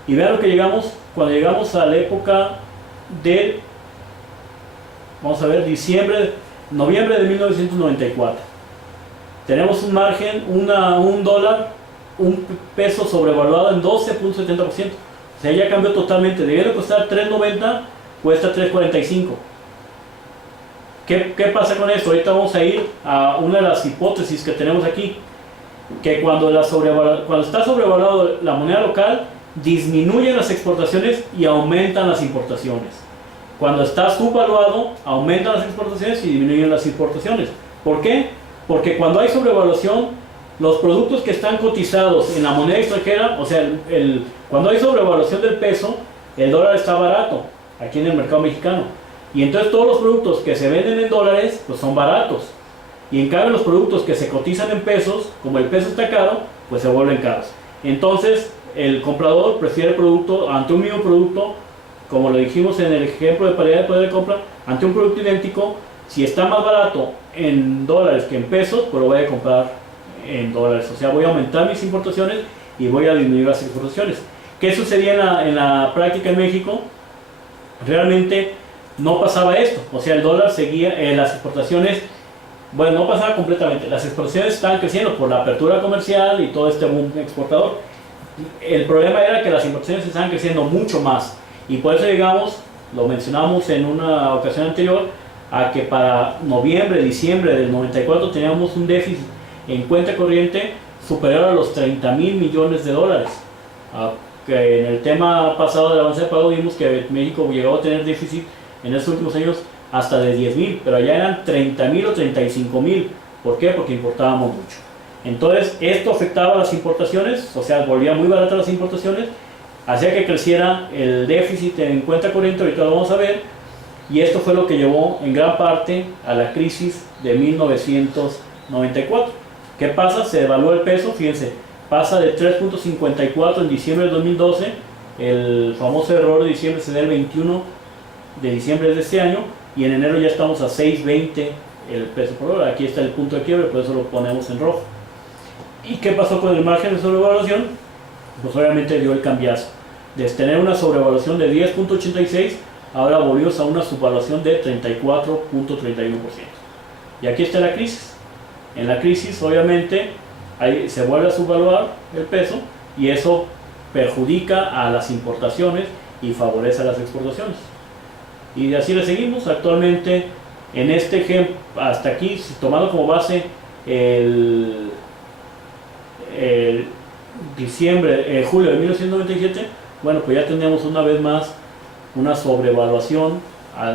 Y vean lo que llegamos, cuando llegamos a la época de, vamos a ver, noviembre de 1994. Tenemos un margen, un dólar, un peso sobrevaluado en 12.70%. O sea, ya cambió totalmente. Debiendo costar 3.90, cuesta 3.45. ¿Qué pasa con esto? Ahorita vamos a ir a una de las hipótesis que tenemos aquí. Que cuando está sobrevaluado la moneda local, disminuyen las exportaciones y aumentan las importaciones. Cuando está subvaluado, aumentan las exportaciones y disminuyen las importaciones. ¿Por qué? Porque cuando hay sobrevaluación, los productos que están cotizados en la moneda extranjera, o sea, cuando hay sobrevaluación del peso, el dólar está barato aquí en el mercado mexicano. Y entonces todos los productos que se venden en dólares, pues son baratos. Y en cambio los productos que se cotizan en pesos, como el peso está caro, pues se vuelven caros. Entonces el comprador prefiere el producto, ante un mismo producto, como lo dijimos en el ejemplo de paridad de poder de compra, ante un producto idéntico, si está más barato en dólares que en pesos, pues lo voy a comprar en dólares. O sea, voy a aumentar mis importaciones y voy a disminuir las exportaciones. ¿Qué sucedía en la práctica en México? Realmente no pasaba esto. O sea, el dólar seguía, las exportaciones, bueno, no pasaba completamente. Las exportaciones estaban creciendo por la apertura comercial y todo este boom exportador. El problema era que las importaciones estaban creciendo mucho más. Y por eso llegamos, lo mencionamos en una ocasión anterior, a que para noviembre, diciembre del 94 teníamos un déficit en cuenta corriente superior a los 30,000 millones de dólares. Que en el tema pasado del avance de pago vimos que México llegó a tener déficit en estos últimos años hasta de 10,000, pero allá eran 30,000 o 35,000. ¿Por qué? Porque importábamos mucho. Entonces esto afectaba a las importaciones, o sea, volvía muy baratas las importaciones, hacía que creciera el déficit en cuenta corriente, ahorita lo vamos a ver, y esto fue lo que llevó en gran parte a la crisis de 1994. ¿Qué pasa? Se devalúa el peso, fíjense, pasa de 3.54 en diciembre de 2012, el famoso error de diciembre se da el 21 de diciembre de este año, y en enero ya estamos a 6.20 el peso por dólar. Aquí está el punto de quiebre, por eso lo ponemos en rojo. ¿Y qué pasó con el margen de sobrevaluación? Pues obviamente dio el cambiazo. De tener una sobrevaluación de 10.86, ahora volvimos a una subvaluación de 34.31%. Y aquí está la crisis. En la crisis, obviamente, ahí se vuelve a subvaluar el peso, y eso perjudica a las importaciones y favorece a las exportaciones. Y así le seguimos. Actualmente, en este ejemplo, hasta aquí, tomando como base el julio de 1997, bueno, pues ya teníamos una vez más una sobrevaluación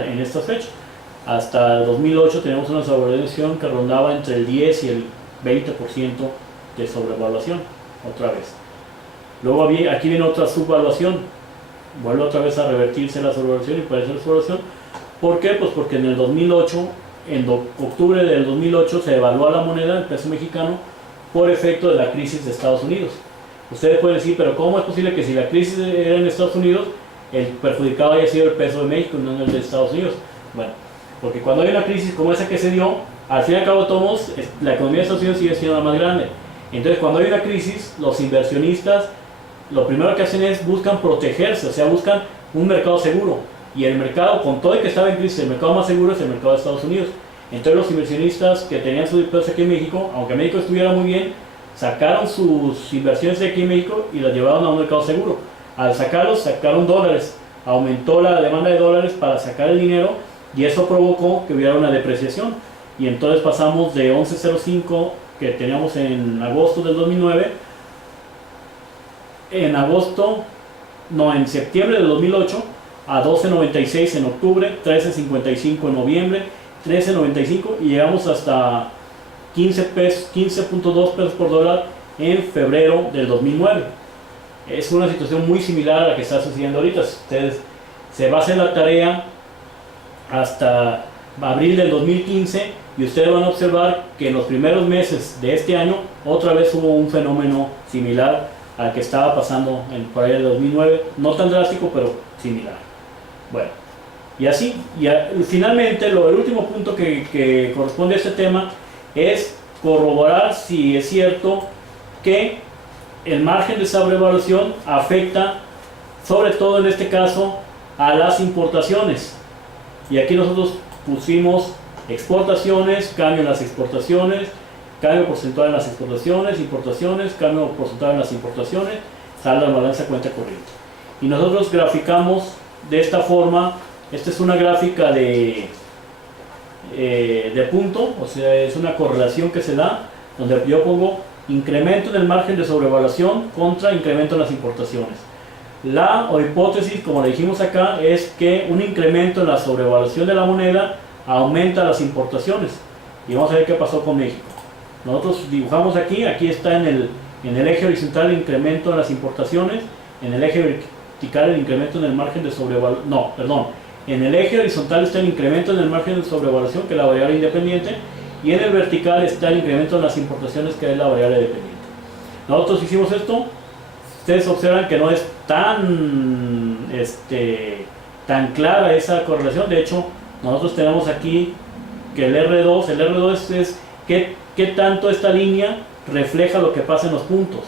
en esta fecha. Hasta el 2008 teníamos una sobrevaluación que rondaba entre el 10 y el 20% de sobrevaluación, otra vez. Luego aquí viene otra subvaluación, vuelve otra vez a revertirse la sobrevaluación y puede ser la sobrevaluación. ¿Por qué? Pues porque en el 2008, en octubre del 2008, se devaluó la moneda, el peso mexicano, por efecto de la crisis de Estados Unidos. Ustedes pueden decir, pero ¿cómo es posible que si la crisis era en Estados Unidos, el perjudicado haya sido el peso de México y no el de Estados Unidos? Bueno, porque cuando hay una crisis como esa que se dio, al fin y al cabo todos, la economía de Estados Unidos sigue siendo la más grande. Entonces, cuando hay una crisis, los inversionistas lo primero que hacen es buscan protegerse, o sea, buscan un mercado seguro. Y el mercado, con todo el que estaba en crisis, el mercado más seguro es el mercado de Estados Unidos. Entonces los inversionistas que tenían sus pesos aquí en México, aunque México estuviera muy bien, sacaron sus inversiones de aquí en México y las llevaron a un mercado seguro. Al sacarlos, sacaron dólares, aumentó la demanda de dólares para sacar el dinero, y eso provocó que hubiera una depreciación. y entonces pasamos de 11.05 que teníamos en agosto del 2009, en septiembre del 2008, a 12.96 en octubre, 13.55 en noviembre, 13.95 y llegamos hasta 15.2 pesos por dólar en febrero del 2009. Es una situación muy similar a la que está sucediendo ahorita. Si ustedes se basan en la tarea hasta abril del 2015 y ustedes van a observar que en los primeros meses de este año otra vez hubo un fenómeno similar al que estaba pasando por ahí del 2009, no tan drástico pero similar. Bueno, y así, finalmente el último punto que corresponde a este tema es corroborar si es cierto que el margen de sobrevaluación afecta, sobre todo en este caso, a las importaciones. Y aquí nosotros pusimos exportaciones, cambio en las exportaciones, cambio porcentual en las exportaciones, importaciones, cambio porcentual en las importaciones, saldo de balanza cuenta corriente. Y nosotros graficamos de esta forma. Esta es una gráfica de punto, o sea, es una correlación que se da, donde yo pongo incremento en el margen de sobrevaluación contra incremento en las importaciones. La hipótesis, como le dijimos acá, es que un incremento en la sobrevaluación de la moneda aumenta las importaciones. Y vamos a ver qué pasó con México. Nosotros dibujamos aquí está en el eje horizontal el incremento en las importaciones, en el eje vertical el incremento en el margen de sobrevaluación, no, perdón. En el eje horizontal está el incremento en el margen de sobrevaluación, que es la variable independiente, y en el vertical está el incremento en las importaciones, que es la variable dependiente. Nosotros hicimos esto. Ustedes observan que no es tan clara esa correlación. De hecho, nosotros tenemos aquí que el R2 es qué tanto esta línea refleja lo que pasa en los puntos.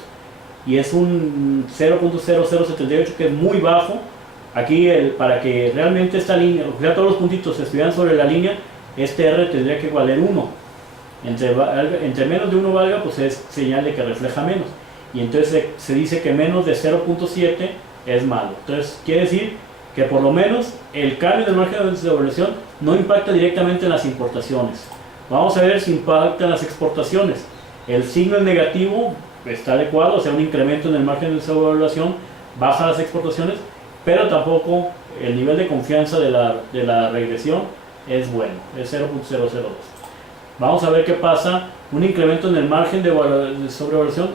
Y es un 0.0078, que es muy bajo. Aquí, para que realmente esta línea, o sea, todos los puntitos estuvieran sobre la línea, este R tendría que valer 1. Entre menos de 1 valga, pues es señal de que refleja menos. Y entonces se dice que menos de 0.7 es malo. Entonces quiere decir que por lo menos el cambio del margen de sobrevaluación no impacta directamente en las importaciones. Vamos a ver si impacta en las exportaciones. El signo es negativo, está adecuado, o sea, un incremento en el margen de sobrevaluación baja las exportaciones, pero tampoco el nivel de confianza de la regresión es bueno, es 0.002. Vamos a ver qué pasa, un incremento en el margen de sobrevaluación.